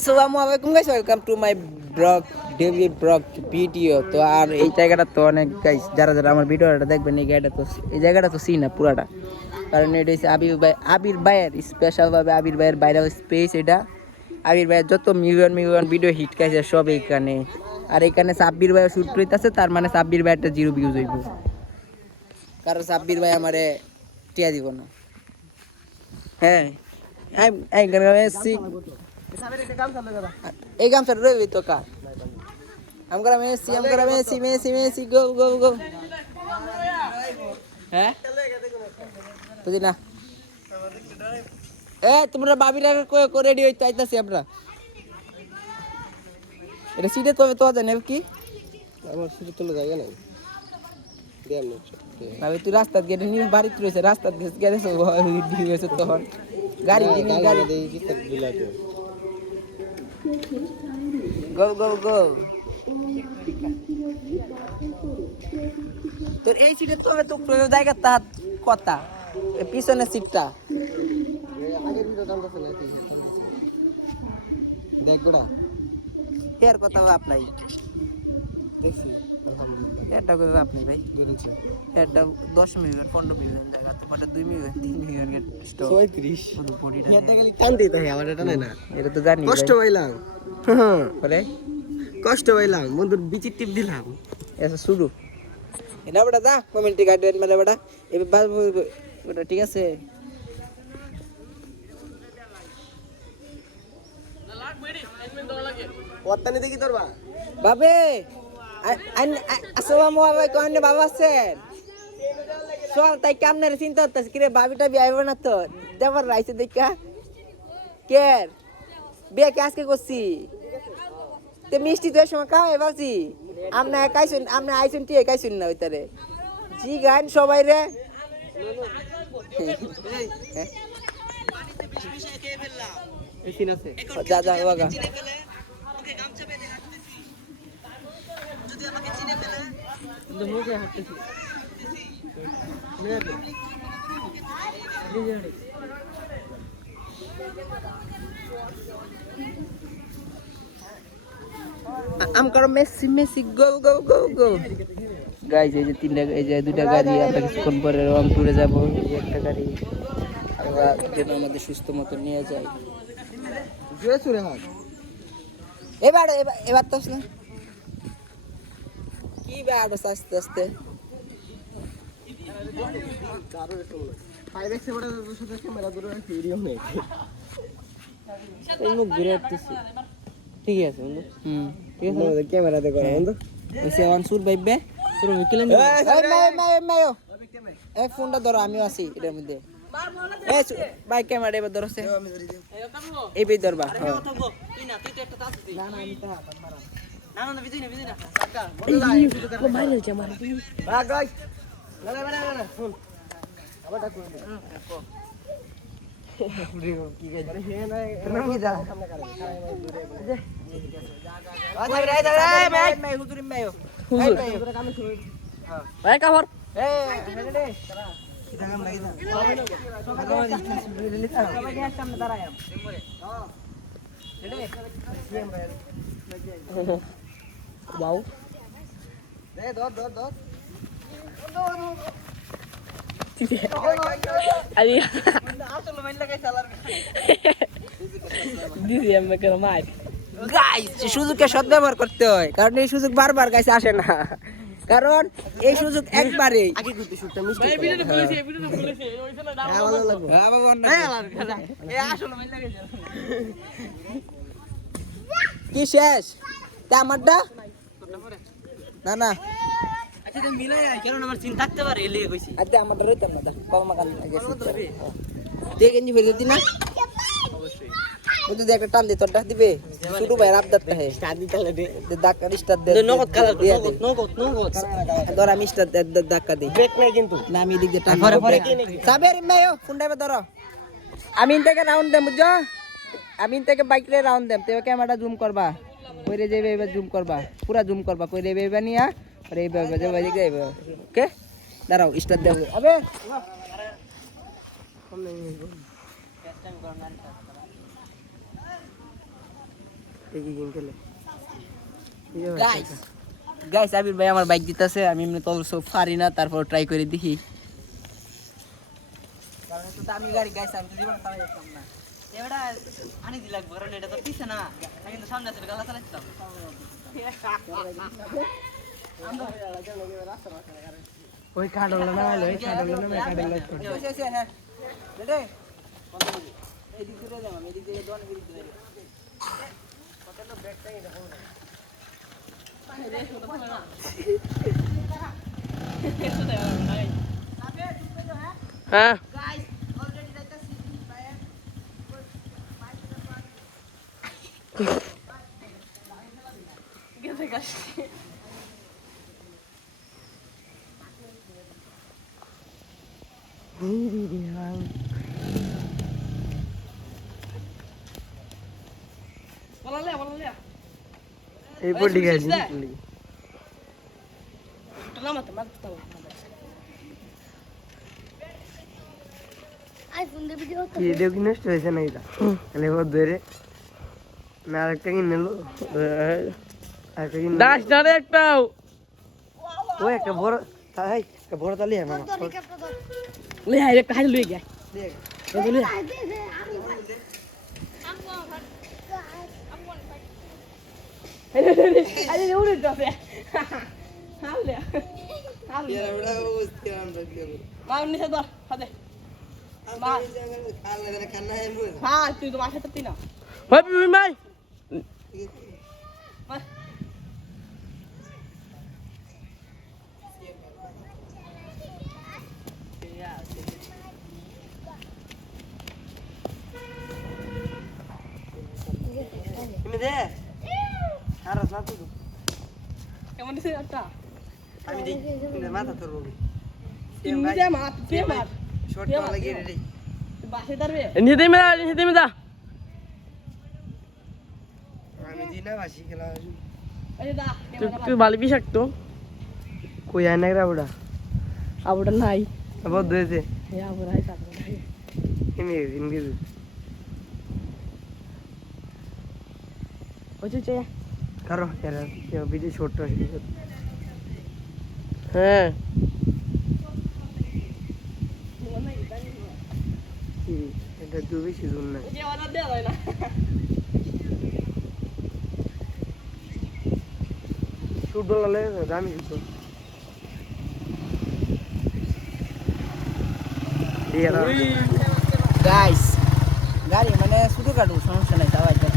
আসসালামু আলাইকুম guys, welcome to my blog daily blog video. তো আর এই জায়গাটা তো অনেক গাইস, যারা যারা আমার ভিডিওটা দেখবেন এই জায়গাটা তো চিনা পুরাটা, কারণ এটা হচ্ছে আবির ভাইয়ের স্পেশালভাবে আবির ভাইয়ের বাইরে স্পেস। এটা আবির ভাইয়ের যত মিলিয়ন ভিডিও হিট খাইছে সব এইখানে। আর এখানে সাব্বির ভাইয়ের শুট হইতেছে, তার মানে সাব্বির ভাইয়েরটা 0 ভিউজ হইব, কারণ সাব্বির ভাই আমারে টিয়া দিব না। হ্যাঁ এসছি এই গামছাটা রইবি তো কার আমরা মেসি গো গো গো। হ্যাঁ বুঝি না তোমরা বাবিরা রেডি হইতে আইতাছি আমরা। এটা সিটে তবে তো জানে কি আমার সিটে তোলা জায়গা নাই। ভাবি তুই রাস্তার গেটে নিয়ে বাড়িতে রয়েছে, রাস্তার গেছে তখন গাড়ি গো গো গো। তোর এই সিটে তবে তো জায়গা তার কথা, পিছনের সিটটা দেখ গোড়া এর কথা আপনাই দেখছি আলহামদুলিল্লাহ। এটা করে আপনি ভাই ধরেছে এটা 10 মিলিয়ন 15 মিলিয়ন জায়গা, তোমার 2 মিলিয়ন 3 মিলিয়ন স্টক 36 শুধু বডিটা এটা খালি টানতে তাই আমার এটা নাই না। এটা তো জানি কষ্ট পাইলাম বলে কষ্ট পাইলাম বন্ধুর বিচি টিপ দিলাম। এসে শুরু এটা বড় দা কমেন্টে গাইডেন মানে বড় এবার ওটা ঠিক আছে। ওয়াতানি দেখি তোর বা বাবে আসসালামু আলাইকুম, আপনি বাবা আছেন? সব তাই কেমনে চিন্তা করতেছি কিরে বাবিটা বিয়ে না তো দেবার রাইছে দেখা কে বিয়ে কে আজকে করছি তে মিষ্টি তো সময় খাওয়াই বাসি আপনি একাইছুন, আপনি আইছুন টি একাইছুন না ওইটারে জি গান সবাই রে যা যা বাগা আমকার মেসি মেসি গোল গোল গোল গোল। গাইজ এই যে দুইটা গাড়ি আমরা কিছুক্ষণ পরে রংপুরে যাব। এই একটা গাড়ি আমরা যেন আমাদের সুস্থ মতো নিয়ে যায়। এবার তো না কি ব্যাড আস্তে আস্তে মুখ ঘুরে আসতেছি। ঠিক আছে বন্ধু, ঠিক আছে ক্যামেরাতে করা বন্ধু ওইসে আনসুর বাইবে পুরো বিকেলে এই ফোনটা ধরো, আমিও আছি এটার মধ্যে। ভাই ক্যামেরা এবার ধরছে এই বেই ধরবা সুযোগকে সদ্ব্যবহার করতে হয়, কারণ এই সুযোগ বারবার কাছে আসে না, কারণ এই সুযোগ একবারে কি শেষ তা আমারটা না না আমারটা রইতাম না কলমা দেখে ফেলে দি না একটা টান দে তোরটা দিবে শুরু ভাই আবদারটা হে ধাক্কা স্টার দে নগদ কালার নগদ ধর আমি স্টার ধাক্কা দেই ব্রেক নাই কিন্তু না আমি দিক দিয়ে টান সাবের মেও ফোনটা ধরো আমি থেকে রাউন্ড দেম বুঝছো, আমি থেকে বাইক রে রাউন্ড দেম তেবে ক্যামেরাটা জুম করবা কইরে যাবে এবার জুম করবা পুরা জুম করবা কইরে এবার নিয়া আর এইভাবে যাবে দিক যাইবে। ওকে দাঁড়াও স্টার দেব আবে এই কি গেম খেলে গাইস গাইস আবির ভাই আমার বাইক দিতেছে আমি এমনি তো সব পারি না তারপর ট্রাই করে দেখি কারণ তো দামি গাড়ি গাইস আমি তো জীবন চালাই যেতাম না এবারে আনি দিলা ঘরে এটা তো পিছে না আমি কিন্তু সামনে থেকে গালা চালাচ্ছিলাম ওই কাডল না হলো ওই কাডল না কাডল হ্যাঁ রেডি এই দিক থেকে যাও এই দিক থেকে দোন বিরিজ ধরে কত তো ব্রেকটাই দেখো হ্যাঁ গাইস অলরেডি যাইতাছি গেছে গাছ বলালে এই পড়ি গেছে নামাতে মারতে আইফোন দে ভিডিও তো কি দেখ নষ্ট হয়েছে না এটা তাহলে ও ধরে না আরেকটা কিনে নিল আরেকটা কিনে দাস না রে একটাও ও একটা বড় তাই একটা বড় তালি না তোর ক্যাপটা তো লে হাই একটা হাই লই গিয়া দেখ লে আরে উড়ে যাবে হালে হালে এরা বড় বুঝতে আমরা কি করব মা নিচে ধর হাতে মা খালে খানা এমন হ্যাঁ তুই তো মাথা তুই না ভাই ভাই তুমি দে আর না তো কেমন দিছে একটা আমি দেই তুমি মাথা ধরবো তুই নিজে মা তুই মার শর্ট কল লাগিয়ে রে বাসে ধরবে নিতে মে দা আমি দিনা বাসি খেলা এই দা তুই বালি বিষাক্ত কই আয় না রে বুড়া আবুটা নাই আবার দইছে এ আবুরা আই তারপর এমনি এমনি ওই যে কারো এরা ভিডিও শর্ট হ্যাঁ কি এটা তো বেশি দূর না যে অর্ডার দেওয়া হয় না শুট বলালে দামি শুট গাইস গাড়ি মানে ছোটখাটো সমস্যা নাই সবাই